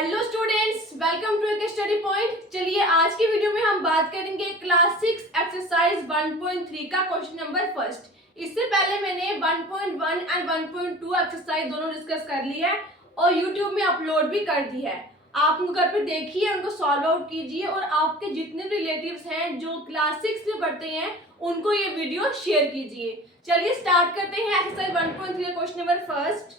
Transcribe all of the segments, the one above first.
Hello students, welcome to एक study point. चलिए आज की वीडियो में हम बात करेंगे क्लास 6 एक्सरसाइज 1.3 का क्वेश्चन नंबर फर्स्ट। इससे पहले मैंने 1.1 एंड 1.2 एक्सरसाइज दोनों डिस्कस कर ली है और यूट्यूब में अपलोड भी कर दी है। आप उनको घर पे देखिए, उनको सॉल्व आउट कीजिए और आपके जितने रिलेटिव्स हैं जो क्लास 6 में पढ़ते हैं उनको ये वीडियो शेयर कीजिए। चलिए स्टार्ट करते हैं एक्सरसाइज 1.3 का question number first.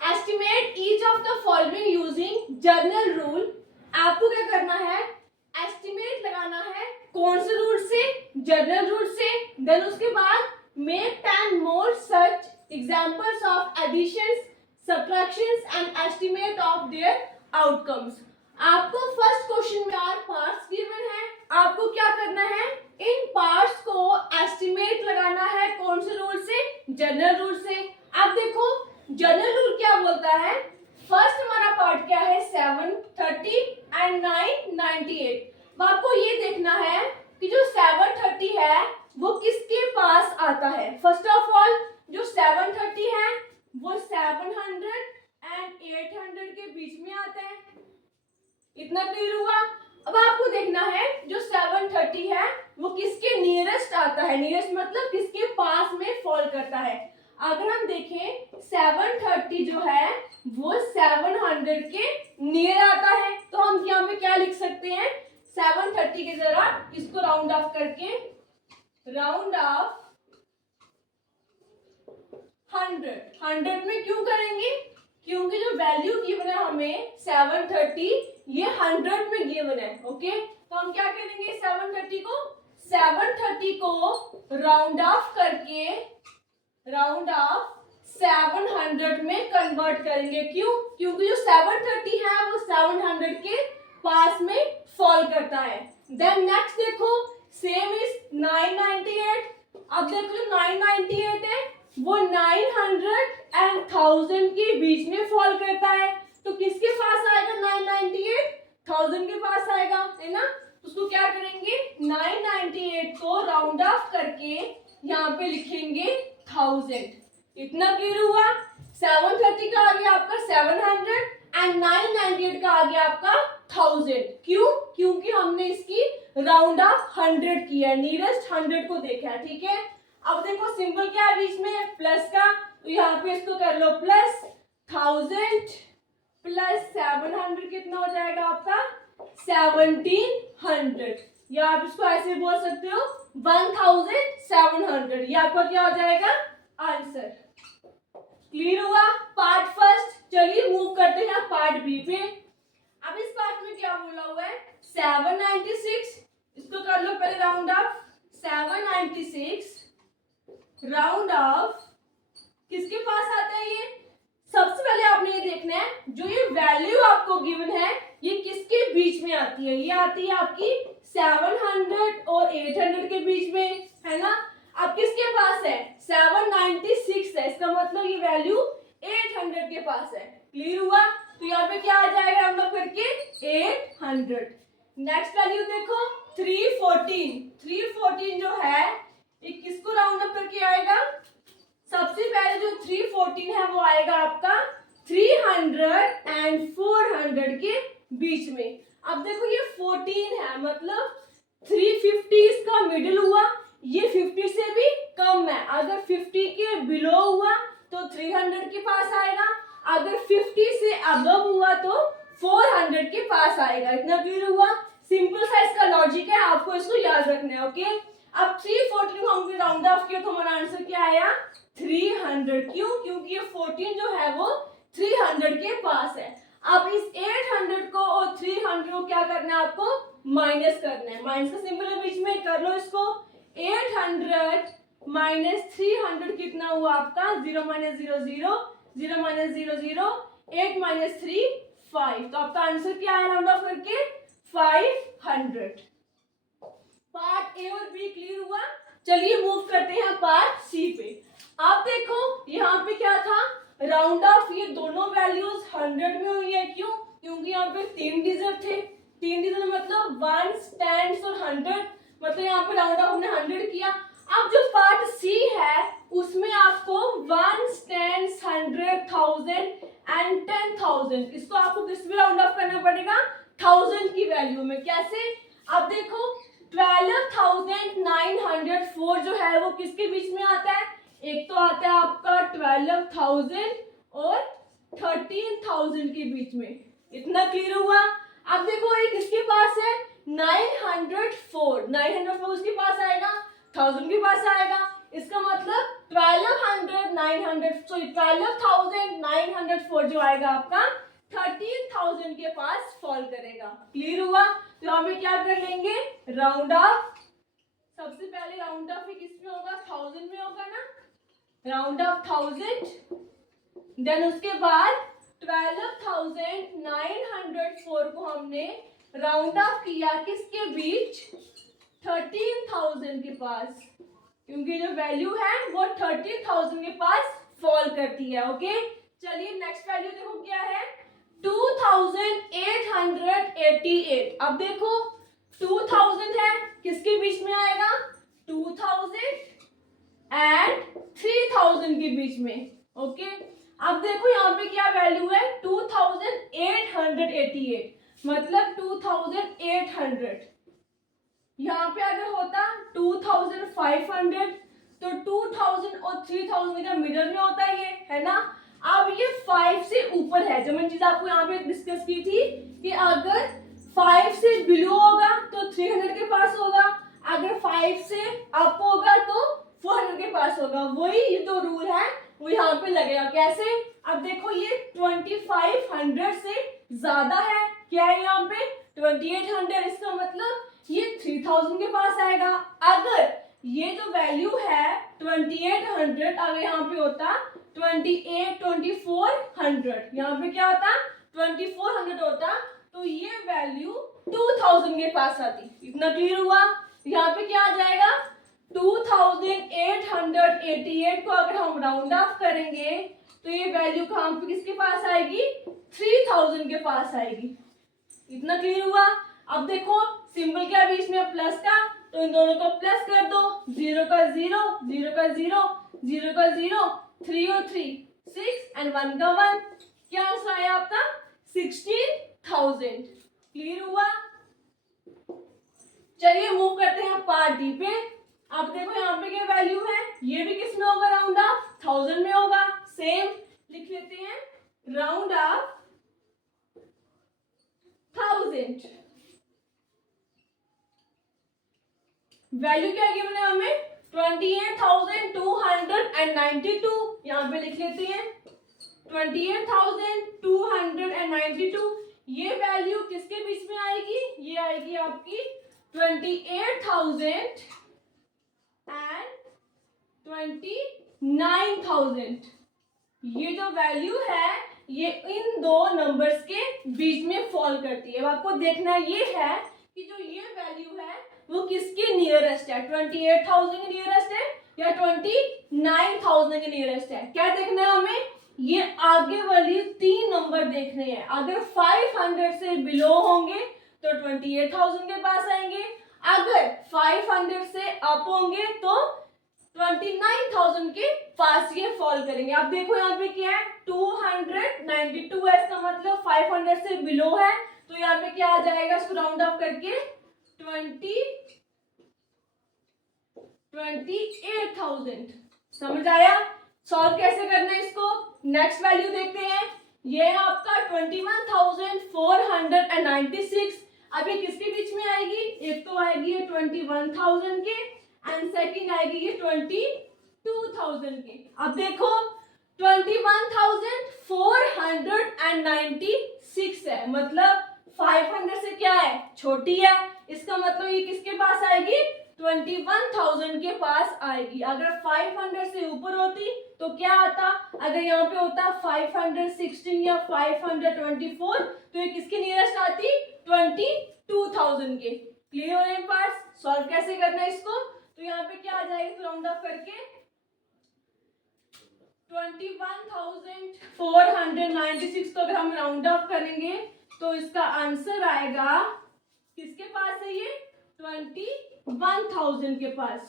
Estimate each of the following using journal rule. आपको क्या करना है, एस्टिमेट लगाना है। कौन से रूल से? जर्नल रूल से। देन उसके बाद make 10 more such examples of additions, subtractions and estimate of their outcomes. आपको फर्स्ट क्वेश्चन में 4 पार्ट्स गिवन है। आपको क्या करना है, इन पार्ट्स को एस्टिमेट लगाना है। कौन से रूल से? जर्नल रूल से। अब देखो जनरल रूल क्या बोलता है। फर्स्ट हमारा पार्ट क्या है, 730 एंड 998। तो आपको ये देखना है कि जो 730 है वो किसके पास आता है। फर्स्ट ऑफ ऑल जो 730 है वो 700 एंड 800 के बीच में आता है। इतना क्लियर हुआ। अब आपको देखना है जो 730 है वो किसके नियरेस्ट आता है। नियरेस्ट मतलब किसके पास में फॉल करता है। अगर हम देखें 730 जो है वो 700 के नियर आता है, तो हम यहाँ पे क्या लिख सकते हैं, 730 के जरा इसको राउंड ऑफ करके राउंड ऑफ 100 में क्यों करेंगे, क्योंकि जो वैल्यू गिवन है हमें 730 ये 100 में गिवन है। ओके, तो हम क्या करेंगे, 730 को राउंड ऑफ करके राउंड ऑफ 700 में कन्वर्ट करेंगे। क्यों? क्योंकि जो 730 है वो 700 के पास में फॉल करता है। देन नेक्स्ट देखो सेम इज 998। अब देखो जो 998 है वो 900 एंड 1000 के बीच में फॉल करता है। तो किसके पास आएगा 998? 1000 के पास आएगा, है ना। उसको क्या करेंगे, 998 को राउंड ऑफ करके यहाँ पे लिखेंगे 1000। इतना क्लियर हुआ। 730 का आ गया आपका 700 एंड 998 का आ गया आपका 1000। क्यों? क्योंकि हमने इसकी राउंड ऑफ 100 किया है, नियरेस्ट 100 को देखा है। ठीक है, अब देखो सिंबल क्या है बीच में, प्लस का। तो यहाँ पे इसको कर लो प्लस 1000 प्लस 700 कितना हो जाएगा आपका 1700, या आप इसको ऐसे बोल सकते हो 1700। ये आपका क्या हो जाएगा आंसर। क्लियर हुआ पार्ट फर्स्ट। चलिए मूव करते हैं पार्ट बी पे। अब इस पार्ट में क्या बोला हुआ है, 796, इसको कर लो पहले राउंड ऑफ 796 राउंड ऑफ किसके पास आता है। ये सबसे पहले आपने ये देखना है जो ये वैल्यू आपको गिवन है ये किसके बीच में आती है। ये आती है आपकी 700 और 800 के बीच में, है ना। अब किसके पास है, 796 है, इसका मतलब ये वैल्यू 800 के पास है। क्लियर हुआ। तो यहाँ पे क्या आ जाएगा राउंड ऑफ करके 800। नेक्स्ट वैल्यू देखो 314 जो है ये किसको राउंड ऑफ करके आएगा। सबसे पहले जो 314 है वो आएगा आपका 300 एंड 400 के बीच में। अब देखो ये 14 है मतलब 350 इसका मिडिल हुआ, ये 50 से भी कम है। अगर 50 के बिलो हुआ तो 300 के पास आएगा, अगर 50 से अबव हुआ तो 400 के पास आएगा। इतना क्लियर हुआ। सिंपल सा इसका लॉजिक है, आपको इसको याद रखना है। ओके, अब 314 को हमने राउंड ऑफ किया तो हमारा आंसर क्या आया 300। क्यों? क्योंकि ये 14 जो है वो 300 के पास है। अब इस 800 को और 300 को क्या करना है, आपको माइनस करना है। माइनस का सिंबल है बीच में, कर लो इसको। 800 माइनस 300 कितना हुआ आपका 0 माइनस 0 0 0 माइनस 0 0 8 माइनस 3 5। तो आपका आंसर क्या है राउंड ऑफ करके 500। पार्ट ए और बी क्लियर हुआ। चलिए मूव करते हैं पार्ट सी पे। आप देखो यहाँ पे क्या था, राउंड ऑफ ये दोनों वैल्यूज 100 में हुई है। क्यों? क्योंकि यहाँ पे 3 डिजिट थे। 3 डिजिट मतलब 1 10 और 100, मतलब यहाँ पे राउंड ऑफ हमने 100 किया। अब जो पार्ट सी है उसमें आपको 1 10 100 1000 एंड 10,000। इसको आपको किस में राउंड ऑफ करना पड़ेगा, 1000 की वैल्यू में। कैसे, अब देखो 12,904 जो है वो किसके बीच में आता है, एक तो आता है आपका 12,000 और 13,000 के बीच में। इतना क्लियर हुआ। अब देखो ये किसके पास है, 904 उसके पास आएगा, 1000 के पास आएगा। इसका मतलब 12,904 जो आएगा आपका 13,000 के पास फॉल करेगा। क्लियर हुआ। तो यहाँ पे क्या कर लेंगे, राउंड ऑफ। सबसे पहले राउंड ऑफ किस में होगा, 1000 में होगा ना, राउंड ऑफ 1000। देन उसके बाद 12,904 को हमने राउंड ऑफ किया किसके बीच, 13,000 के पास, क्योंकि जो वैल्यू है वो 13,000 के पास फॉल करती है। ओके, चलिए नेक्स्ट वैल्यू देखो क्या है, 2,888। अब देखो 2000 है, किसके बीच में आएगा, 2000 एंड 3000 के बीच में। ओके, अब देखो यहाँ पे क्या वैल्यू है, 2,888, मतलब 2,800। यहाँ पे अगर होता 2,500 तो 2000 और 3000 का मिडल में होता है ना। अब ये 5 से ऊपर है, जो मैंने चीज आपको यहाँ पे डिस्कस की थी कि अगर 5 से बिलो होगा तो 300 के पास होगा, अगर 5 से अप होगा तो 400 के पास होगा। वही ये दो रूल है वो यहाँ पे लगेगा। कैसे, अब देखो ये 2500 से ज्यादा है, क्या है यहाँ पे 2800, इसका मतलब ये 3000 के पास आएगा। अगर ये जो वैल्यू है 2800 अगर यहाँ पे होता 2400, यहाँ पे क्या होता 2400 होता, तो ये वैल्यू 2000 के पास आती। इतना क्लियर हुआ। यहाँ पे क्या आ जाएगा, 2888 को अगर हम राउंड ऑफ करेंगे तो ये वैल्यू कहाँ पे किसके पास आएगी, 3000 के पास आएगी। इतना क्लियर हुआ। अब देखो सिंबल क्या बीच में प्लस का, तो इन दोनों को प्लस कर दो, 0 का 0, 0 का 0, 0 का 0, 3 और 3 6 एंड 1 का 1। क्या आंसर आया आपका, 16,000। क्लियर हुआ। चलिए मूव करते हैं पार्ट डी पे। अब देखो यहाँ पे क्या वैल्यू है, ये भी किस में होगा, राउंड ऑफ 1000 में होगा। सेम लिख लेते हैं, राउंड ऑफ 1000। वैल्यू क्या गिवन है हमें, 28,292। यहाँ पे लिख लेते हैं 28,292। ये वैल्यू किसके बीच में आएगी, ये आएगी आपकी 28,000 एंड 29,000। ये जो वैल्यू है ये इन दो नंबर्स के बीच में फॉल करती है। अब आपको देखना ये है कि जो ये वैल्यू है वो किसके नियरेस्ट है, 28,000 के नियरेस्ट है या 29,000 के नियरेस्ट है। क्या देखना है हमें, ये आगे वाली 3 नंबर देखने हैं। अगर 500 से बिलो होंगे तो 28,000 के पास आएंगे, अगर 500 से अप होंगे तो 29,000 के पास ये फॉल करेंगे। अब देखो यहाँ पे क्या है, 292 है, इसका मतलब 500 से बिलो है, तो यहाँ पे क्या आ जाएगा, इसको राउंड ऑफ करके 28,000। समझ आया। सॉल्व कैसे करना है इसको, नेक्स्ट वैल्यू देखते हैं। ये है आपका 21,496। अब ये किसके बीच में आएगी, एक तो आएगी ये 21,000 के एंड सेकंड आएगी ये 22,000 के। अब देखो 21,496 है, मतलब 500 से क्या है, छोटी है। इसका मतलब ये किसके पास आएगी, 21,000 के पास आएगी। अगर 500 से ऊपर होती तो क्या आता, अगर यहाँ पे होता 516 या 524 तो ये किसके नियरेस्ट आती, 22,000 के। क्लियर हो रहे पार्ट्स। सॉल्व कैसे करना है इसको, तो यहाँ पे क्या आ जाएगा, राउंड ऑफ करके 21,496 को अगर हम राउंड ऑफ करेंगे तो इसका आंसर आएगा किसके पास है, ये 21,000 के पास।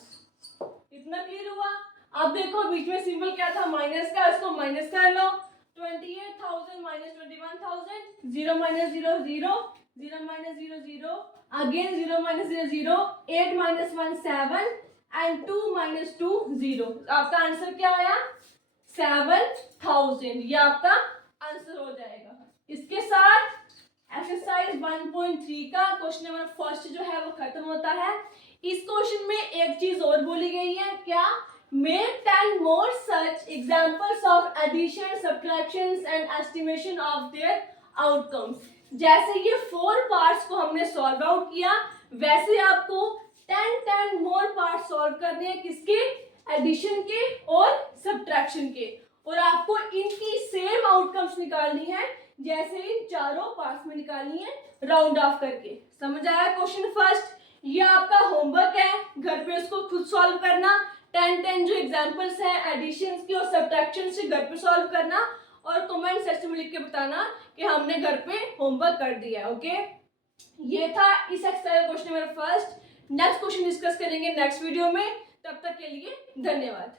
इतना क्लियर हुआ। अब देखो बीच में सिंबल क्या था, माइनस का, इसको माइनस कर लो 28,000 minus 21,000, 0 minus 0 0, 0 minus 0 0, again 0 minus 0 0, 8 minus 1 7 and 2 minus 2 0. आपका आंसर क्या आया? 7,000. ये आपका आंसर हो जाएगा. इसके साथ एक्सरसाइज 1.3 का क्वेश्चन नंबर फर्स्ट जो है वो खत्म होता है. इस क्वेश्चन में एक चीज और बोली गई है. क्या? Make 10 more such examples of addition, subtractions and estimation of their outcomes. जैसे ये 4 पार्ट्स को हमने सॉल्व आउट किया, वैसे आपको 10 more पार्ट सॉल्व करने हैं. किसके? एडिशन के और सब्ट्रैक्शन के. और आपको इनकी सेम आउटकम्स निकालनी है जैसे इन चारों पार्ट्स में निकालनी है, राउंड ऑफ करके. समझ आया क्वेश्चन फर्स्ट? ये आपका होमवर्क है, घर पे इसको खुद सॉल्व करना. 10 जो एग्जांपल्स हैं एडिशंस की और सब्ट्रैक्शन से घर पे सॉल्व करना और कमेंट सेक्शन में लिख के बताना कि हमने घर पे होमवर्क कर दिया है. ओके, ये था इस exercise question number first. Next question discuss करेंगे नेक्स्ट वीडियो में. तब तक के लिए धन्यवाद.